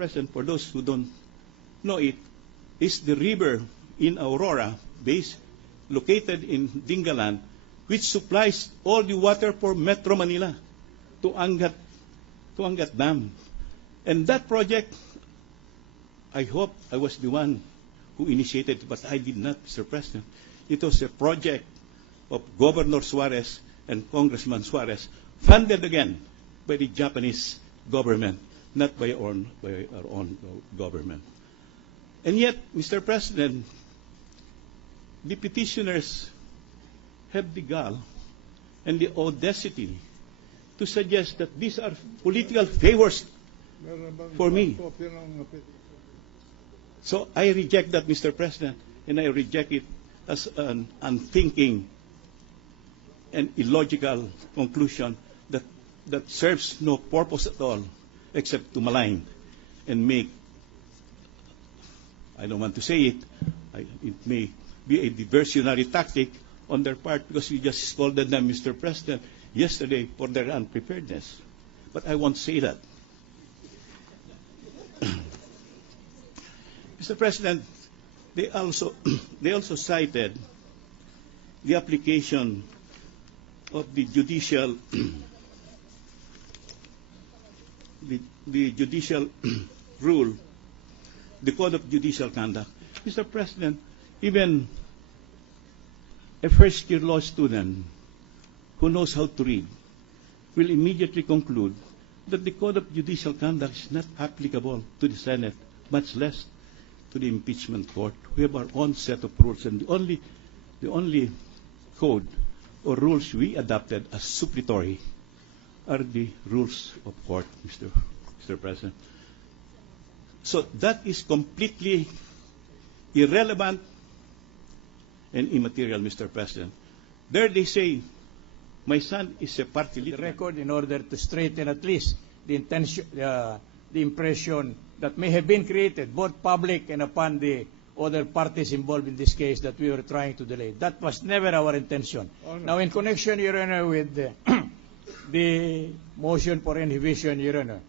President, for those who don't know it, is the river in Aurora base located in Dingalan, which supplies all the water for Metro Manila to Angat Dam. And that project, I hope I was the one who initiated it, but I did not, Mr. President. It was a project of Governor Suarez and Congressman Suarez, funded again by the Japanese government, not by our own government. And yet, Mr. President, the petitioners have the gall and the audacity to suggest that these are political favors for me. So I reject that, Mr. President, and I reject it as an unthinking and illogical conclusion that serves no purpose at all except to malign and make, I don't want to say it, it may be a diversionary tactic on their part, because you just scolded them, Mr. President, yesterday for their unpreparedness. But I won't say that. Mr. President, they also cited the application of the judicial the judicial rule, the Code of Judicial Conduct. Mr. President, even a first-year law student who knows how to read will immediately conclude that the Code of Judicial Conduct is not applicable to the Senate, much less to the impeachment court. We have our own set of rules, and the only code or rules we adopted as suppletory are the rules of court, Mr. President. So that is completely irrelevant and immaterial, Mr. President. There they say, my son is a party leader. The record in order to straighten at least the intention, the impression that may have been created, both public and upon the other parties involved in this case, that we were trying to delay. That was never our intention. Oh, no. Now, in connection, Your Honor, with the motion for inhibition, Your Honor,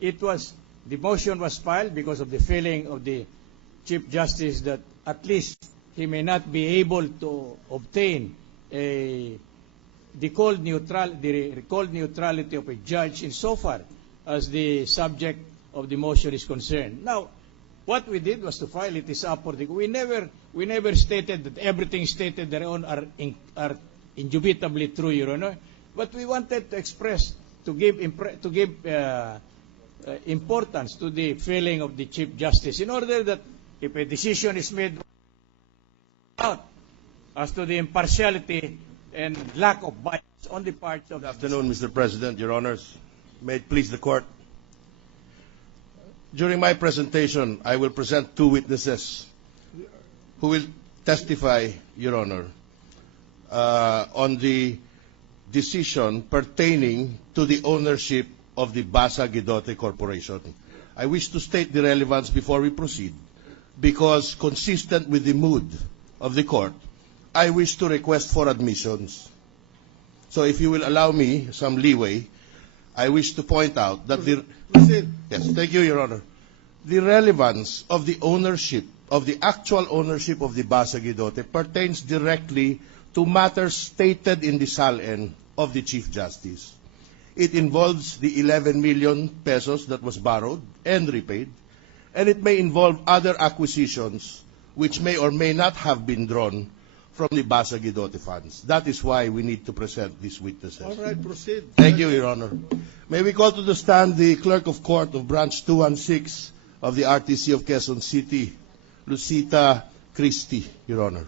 the motion was filed because of the feeling of the Chief Justice that at least he may not be able to obtain the recalled neutrality of a judge insofar as the subject of the motion is concerned. Now, what we did was to file it is up for the. We never stated that everything stated thereon are indubitably true, Your Honor. But we wanted to express, to give importance to the feeling of the Chief Justice, in order that if a decision is made out as to the impartiality and lack of bias on the part of. Good afternoon, Mr. President, Your Honors. May it please the Court. During my presentation, I will present two witnesses who will testify, Your Honor, on the decision pertaining to the ownership of the Basa Guidote Corporation. I wish to state the relevance before we proceed, because consistent with the mood of the Court, I wish to request for admissions. So if you will allow me some leeway, I wish to point out that yes, thank you, Your Honor. The relevance of the ownership, of the actual ownership of the Basa Guidote pertains directly to matters stated in the SALN of the Chief Justice. It involves the 11 million pesos that was borrowed and repaid, and it may involve other acquisitions which may or may not have been drawn from the Basa Guidote funds. That is why we need to present these witnesses. All right, proceed. Thank you, Your Honor. May we call to the stand the Clerk of Court of Branch 216 of the RTC of Quezon City, Lusita Cristi, Your Honor.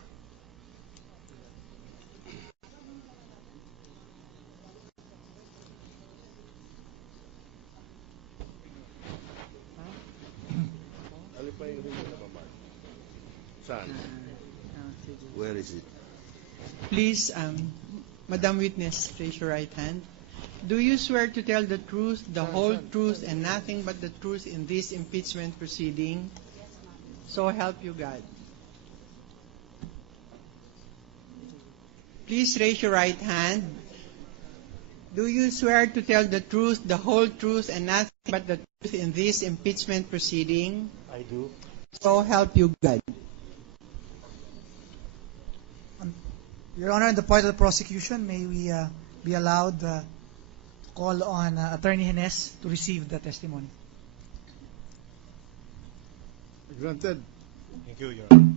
Where is it? Please, Madam Witness, raise your right hand. Do you swear to tell the truth, the whole truth, and nothing but the truth in this impeachment proceeding? So help you God. Please raise your right hand. Do you swear to tell the truth, the whole truth, and nothing but the truth in this impeachment proceeding? I do. So help you God. Your Honor, on the part of the prosecution, may we be allowed to call on Attorney Ginez to receive the testimony. Granted. Thank you, Your Honor.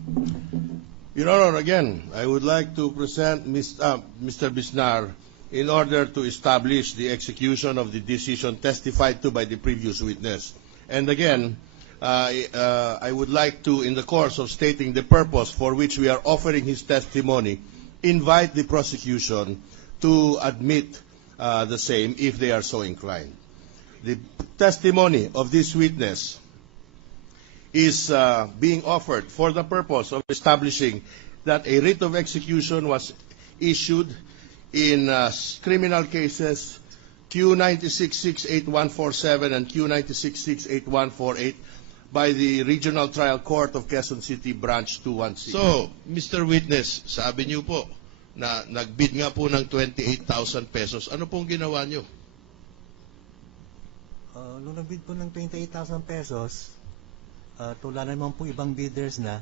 Your Honor, again, I would like to present Mr. Bisnar in order to establish the execution of the decision testified to by the previous witness. And again, I would like to, in the course of stating the purpose for which we are offering his testimony, invite the prosecution to admit the same if they are so inclined. The testimony of this witness is being offered for the purpose of establishing that a writ of execution was issued in criminal cases Q96-68147 and Q96-68148 by the Regional Trial Court of Quezon City Branch 216. So, Mr. Witness, sabi niyo po na nagbid nga po ng 28,000 pesos. Ano pong ginawa niyo? Nung nagbid po ng 28,000 pesos, tula naman po ibang bidders na,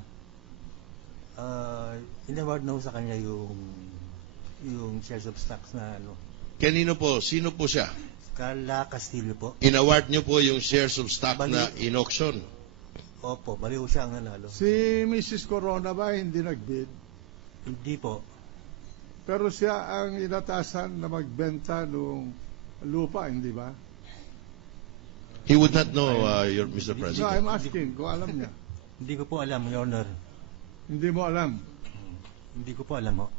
in-award na sa kanya yung shares of stocks na ano. Kanino po? Sino po siya? Carla Castillo po. In-award niyo po yung shares of stock na in-auction. Opo, baliw siya ang nanalo. Si Mrs. Corona ba hindi nagbid? Hindi po. Pero siya ang inatasan na magbenta ng lupa, hindi ba? He would not know, Mr. No, President. I'm asking kung alam niya. Hindi ko po alam, Your Honor. Hindi mo alam. Hindi ko po alam ho.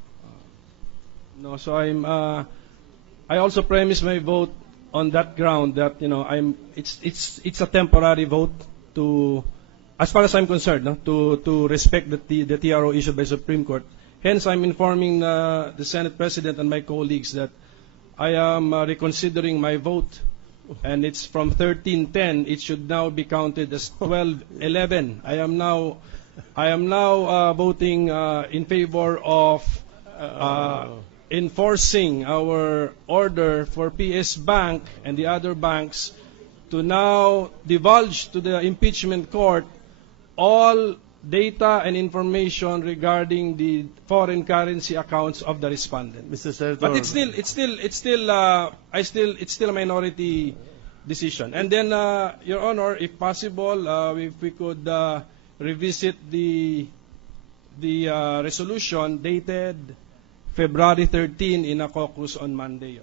No, so I also premise my vote on that ground that it's a temporary vote to, as far as I'm concerned, no, to respect the TRO issued by Supreme Court. Hence, I'm informing the Senate President and my colleagues that I am reconsidering my vote, and it's from 13-10. It should now be counted as 12-11. I am now voting in favor of enforcing our order for PS Bank and the other banks to now divulge to the impeachment court all data and information regarding the foreign currency accounts of the respondent. Mr. Senator. But it's still a minority decision. And then, Your Honor, if possible, if we could revisit the resolution dated February 13 in a caucus on Monday.